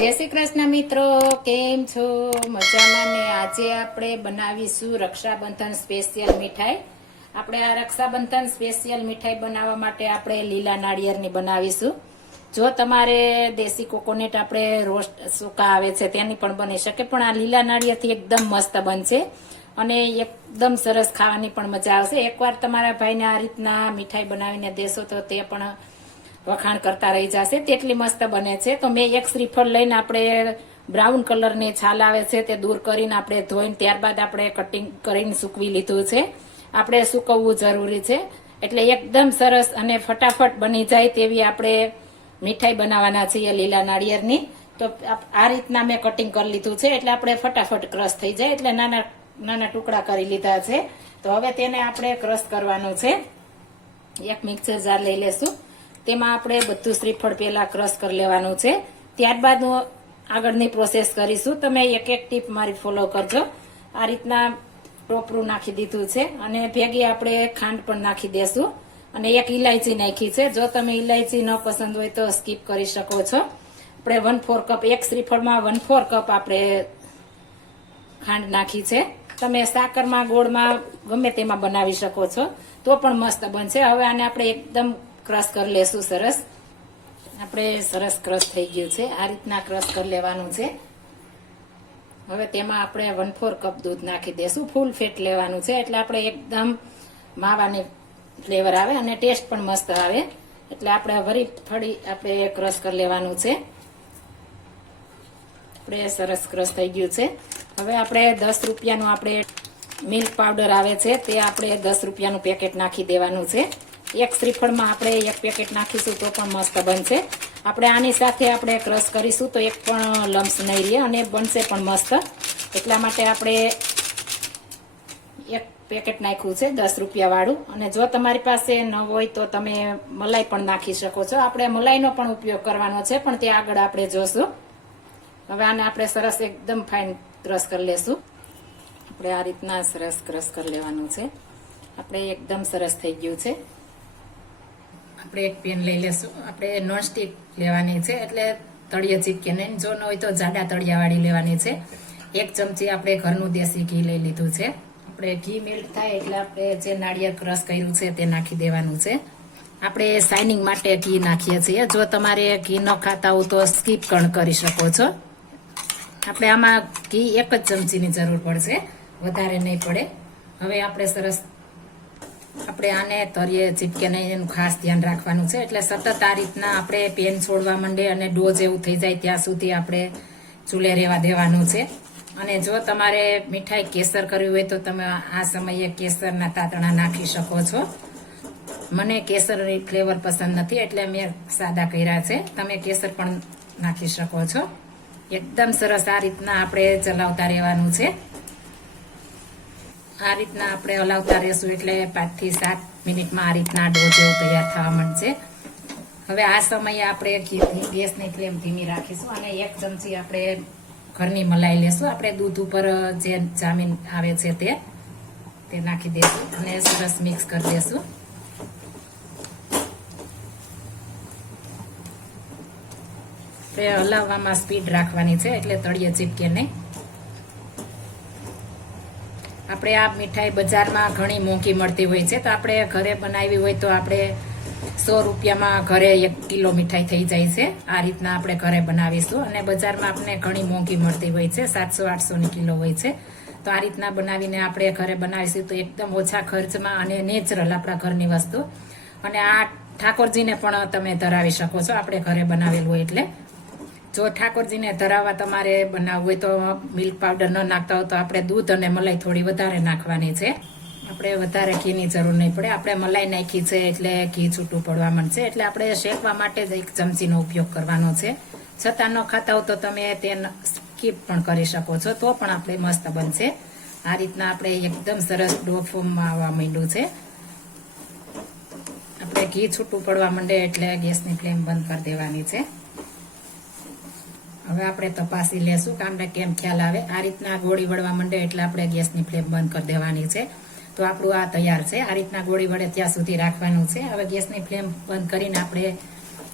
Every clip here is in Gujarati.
જય શ્રી કૃષ્ણ મિત્રો, કેમ છો? મજામાં ને? આજે આપણે બનાવીશું રક્ષાબંધન સ્પેશિયલ મીઠાઈ. આપણે આ રક્ષાબંધન સ્પેશિયલ મીઠાઈ બનાવવા માટે આપણે લીલા નાળિયેરની બનાવીશું. જો તમારે દેશી કોકોનટ આપણે રોસ્ટ સૂકા આવે છે તેની પણ બની શકે, પણ આ લીલા નાળિયેરથી એકદમ મસ્ત બનશે અને એકદમ સરસ ખાવાની પણ મજા આવશે. એકવાર તમારા ભાઈને આ રીતના મીઠાઈ બનાવીને દેશો તો તે પણ વખાણ કરતા રહી જશે, તેટલી મસ્ત બને છે. તો મેં એક શ્રીફળ લઈને આપણે બ્રાઉન કલરની છાલ આવે છે તે દૂર કરીને આપણે ધોઈને ત્યારબાદ આપણે કટિંગ કરીને સૂકવી લીધું છે. આપણે સૂકવવું જરૂરી છે એટલે એકદમ સરસ અને ફટાફટ બની જાય તેવી આપણે મીઠાઈ બનાવવાના છીએ લીલા નાળિયેરની. તો આ રીતના મેં કટિંગ કરી લીધું છે એટલે આપણે ફટાફટ ક્રશ થઈ જાય, એટલે નાના નાના ટુકડા કરી લીધા છે. તો હવે તેને આપણે ક્રશ કરવાનું છે. એક મિક્સર જાર લઈ લેશું, તેમાં આપણે બધું શ્રીફળ પહેલા ક્રશ કરી લેવાનું છે. ત્યારબાદ આગળની પ્રોસેસ કરીશું. તમે એક એક ટીપ મારી ફોલો કરજો. આ રીતના ટોપરું નાખી દીધું છે અને ભેગી આપણે ખાંડ પણ નાખી દેશું અને એક ઇલાયચી નાખી છે. જો તમે ઇલાયચી ન પસંદ હોય તો સ્કીપ કરી શકો છો. આપણે 1/4 કપ, એક શ્રીફળમાં 1/4 કપ આપણે ખાંડ નાખી છે. તમે સાકરમાં, ગોળમાં ગમે તેમાં બનાવી શકો છો તો પણ મસ્ત બનશે. હવે આને આપણે એકદમ ક્રશ કરી લેશું. સરસ આપણે સરસ ક્રશ થઈ ગયું છે. આ રીતના ક્રશ કરી લેવાનું છે. હવે તેમાં આપણે 1/4 કપ દૂધ નાખી દેશું. ફૂલ ફેટ લેવાનું છે એટલે આપણે એકદમ માવાની ફ્લેવર આવે અને ટેસ્ટ પણ મસ્ત આવે. એટલે આપણે વરી ફરી આપણે ક્રશ કરી લેવાનું છે. આપણે સરસ ક્રશ થઈ ગયું છે. હવે આપણે 10 રૂપિયાનું આપણે મિલ્ક પાવડર આવે છે તે આપણે 10 રૂપિયાનું પેકેટ નાખી દેવાનું છે. એક શ્રીફળમાં આપણે એક પેકેટ નાખીશું તો પણ મસ્ત બનશે. આપણે આની સાથે આપણે ક્રશ કરીશું તો એક પણ લમ્સ નહીં રહે અને બનશે પણ મસ્ત. એટલા માટે આપણે એક પેકેટ નાખ્યું છે 10 રૂપિયા વાળું. અને જો તમારી પાસે ન હોય તો તમે મલાઈ પણ નાખી શકો છો. આપણે મલાઈનો પણ ઉપયોગ કરવાનો છે પણ તે આગળ આપણે જોશું. હવે આને આપણે સરસ એકદમ ફાઇન ક્રશ કરી લેશું. આપણે આ રીતના સરસ ક્રશ કરી લેવાનું છે. આપણે એકદમ સરસ થઈ ગયું છે. આપણે એક પેન લઈ લેશું. આપણે નોનસ્ટિક લેવાની છે એટલે તળિયે ચીપકે નહીં. જો ન હોય તો જાડા તળિયાવાળી લેવાની છે. 1 ચમચી આપણે ઘરનું દેશી ઘી લઈ લીધું છે. આપણે ઘી મેલ્ટ થાય એટલે આપણે જે નાળિયેર ક્રશ કર્યું છે તે નાખી દેવાનું છે. આપણે શાઇનિંગ માટે ઘી નાખીએ છીએ. જો તમારે ઘી ન ખાતા હો તો સ્કીપ પણ કરી શકો છો. આપણે આમાં ઘી 1 જ ચમચીની જરૂર પડશે, વધારે નહીં પડે. હવે આપણે સરસ આપણે આને તળિયે ચીપકે નહીં એનું ખાસ ધ્યાન રાખવાનું છે. એટલે સતત આ રીતના આપણે પેન છોડવા માંડે અને ડો જેવું થઈ જાય ત્યાં સુધી આપણે ચૂલે રહેવા દેવાનું છે. અને જો તમારે મીઠાઈ કેસર કરવી હોય તો તમે આ સમયે કેસરના તાતણા નાખી શકો છો. મને કેસરની ફ્લેવર પસંદ નથી એટલે મેં સાદા કર્યા છે. તમે કેસર પણ નાખી શકો છો. એકદમ સરસ આ રીતના આપણે ચલાવતા રહેવાનું છે. આ રીતના આપણે હલાવતા રહેશું એટલે 5 થી 7 મિનિટમાં આ રીતના ડો જેવો તૈયાર થવા માંડશે. હવે આ સમયે આપણે ગેસની ફ્લેમ ધીમી રાખીશું અને 1 ચમચી આપણે ઘરની મલાઈ લેશું. આપણે દૂધ ઉપર જે જામીન આવે છે તે નાખી દઈશું અને સરસ મિક્સ કરી દઈશું. હલાવવામાં સ્પીડ રાખવાની છે એટલે તળિયે ચીપકે નહીં. આપણે આ મીઠાઈ બજારમાં ઘણી મોંઘી મળતી હોય છે તો આપણે ઘરે બનાવી હોય તો આપણે 100 રૂપિયામાં ઘરે 1 કિલો મીઠાઈ થઈ જાય છે. આ રીતના આપણે ઘરે બનાવીશું અને બજારમાં આપણે ઘણી મોંઘી મળતી હોય છે, 700-800 કિલો હોય છે. તો આ રીતના બનાવીને આપણે ઘરે બનાવીશું તો એકદમ ઓછા ખર્ચમાં અને નેચરલ આપણા ઘરની વસ્તુ. અને આ ઠાકોરજીને પણ તમે ધરાવી શકો છો આપણે ઘરે બનાવેલું હોય એટલે. જો ઠાકોરજીને ધરાવવા તમારે બનાવવું હોય તો મિલ્ક પાવડર ન નાખતા હોય તો આપણે દૂધ અને મલાઈ થોડી વધારે નાખવાની છે. આપણે વધારે ઘીની જરૂર નહીં પડે. આપણે મલાઈ નાખી છે એટલે ઘી છૂટું પડવા માંડશે. એટલે આપણે શેકવા માટે જ 1 ચમચીનો ઉપયોગ કરવાનો છે. છતાં ન ખાતા હો તો તમે તે સ્કીપ પણ કરી શકો છો તો પણ આપણે મસ્ત બનશે. આ રીતના આપણે એકદમ સરસ ડો ફોર્મમાં આવવા માંડ્યું છે. આપણે ઘી છૂટું પડવા માંડે એટલે ગેસની ફ્લેમ બંધ કરી દેવાની છે. હવે આપણે તપાસી લેશું કે આમને કેમ ખ્યાલ આવે. આ રીતના ગોળી વળવા માંડે એટલે આપણે ગેસની ફ્લેમ બંધ કરી દેવાની છે. તો આપણું આ તૈયાર છે. આ રીતના ગોળી વળે ત્યાં સુધી રાખવાનું છે. હવે ગેસની ફ્લેમ બંધ કરીને આપણે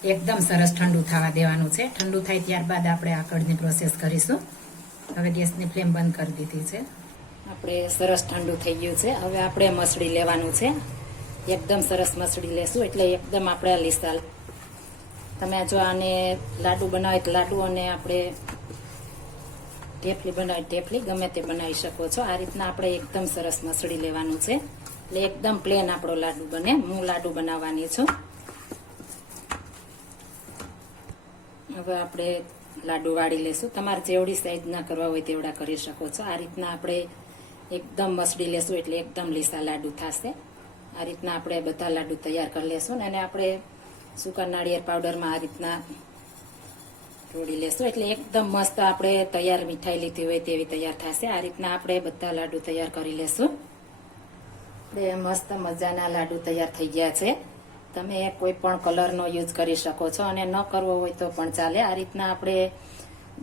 એકદમ સરસ ઠંડુ થવા દેવાનું છે. ઠંડુ થાય ત્યારબાદ આપણે આગળની પ્રોસેસ કરીશું. હવે ગેસની ફ્લેમ બંધ કરી દીધી છે. આપણે સરસ ઠંડુ થઈ ગયું છે. હવે આપણે મસળી લેવાનું છે. એકદમ સરસ મસળી લેશું એટલે એકદમ આપણે લીસા. તમે જો આને લાડુ બનાવે તો લાડુ, અને આપણે ઢેફલી બનાવી ઢેફલી ગમે તે બનાવી શકો છો. આ રીતના આપણે એકદમ સરસ મસળી લેવાનું છે એટલે એકદમ પ્લેન આપણો લાડુ બને. હું લાડુ બનાવવાની છું. હવે આપણે લાડુ વાળી લેશું. તમારે જેવડી સાઈઝના કરવા હોય તેવડા કરી શકો છો. આ રીતના આપણે એકદમ મસળી લેશું એટલે એકદમ લીસા લાડુ થશે. આ રીતના આપણે બધા લાડુ તૈયાર કરી લેશું અને આપણે સૂકા નાળિયેર પાવડરમાં આ રીતના રોડી લેશું એટલે એકદમ મસ્ત આપણે તૈયાર મીઠાઈ લીધી હોય તેવી તૈયાર થશે. આ રીતના આપણે બધા લાડુ તૈયાર કરી લેશું. આપણે મસ્ત મજાના લાડુ તૈયાર થઈ ગયા છે. તમે કોઈ પણ કલરનો યુઝ કરી શકો છો અને ન કરવો હોય તો પણ ચાલે. આ રીતના આપણે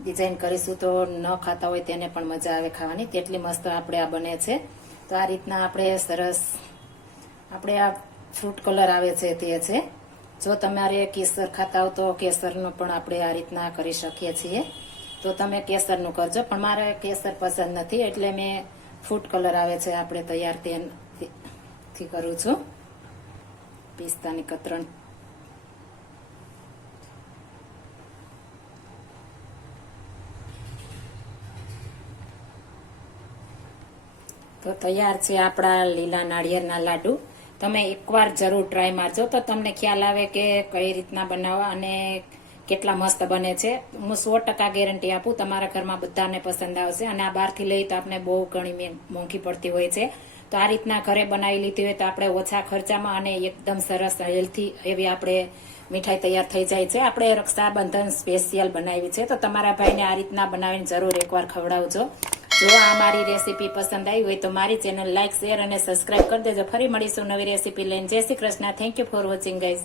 ડિઝાઇન કરીશું તો ન ખાતા હોય તેને પણ મજા આવે ખાવાની, તેટલી મસ્ત આપણે આ બને છે. તો આ રીતના આપણે સરસ આપણે આ ફ્રૂટ કલર આવે છે તે છે. જો તમારે કેસર ખાતા હો તો કેસરનું પણ આપણે આ રીતના કરી શકીએ છીએ. તો તમે કેસરનું કરજો, પણ મારે કેસર પસંદ નથી એટલે મેં ફૂડ કલર આવે છે આપણે તૈયાર તેથી કરું છું. પિસ્તાની કતરણ. તો તૈયાર છે આપણા લીલા નાળિયેરના લાડુ. તમે એકવાર જરૂર ટ્રાય મારજો તો તમને ખ્યાલ આવે કે કઈ રીતના બનાવવા અને કેટલા મસ્ત બને છે. હું 100% ગેરંટી આપું, તમારા ઘરમાં બધાને પસંદ આવશે. અને આ બહારથી લઈ તો આપણે બહુ ઘણી મોંઘી પડતી હોય છે. તો આ રીતના ઘરે બનાવી લીધી હોય તો આપણે ઓછા ખર્ચામાં અને એકદમ સરસ હેલ્થી એવી આપણે મીઠાઈ તૈયાર થઈ જાય છે. આપણે રક્ષાબંધન સ્પેશિયલ બનાવી છે તો તમારા ભાઈને આ રીતના બનાવીને જરૂર એકવાર ખવડાવજો. જો આ મારી રેસીપી પસંદ આવી હોય તો મારી ચેનલ લાઈક, શેર અને સબસ્ક્રાઇબ કરી દેજો. ફરી મળીશું નવી રેસીપી લઈને. જય Shri Krishna. Thank you for watching guys.